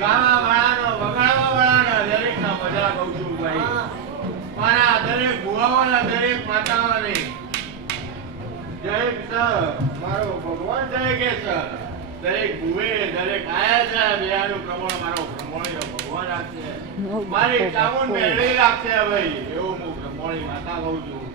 ગાવા વાળાનો વગાડવા વાળાના દરેકના મજા કહું છું ભાઈ. મારા દરેક ભુવાઓના દરેક માતાઓને જય સર મારો ભગવાન જય કે સર દરેક ભુવે દરેક આયા છે બેનું પ્રમાણ મારો પ્રમાણિયો ભગવાન રાખશે મારી ચામુંડ મેળવી રાખશે ભાઈ એવું હું પ્રમાણી માતા કહું છું.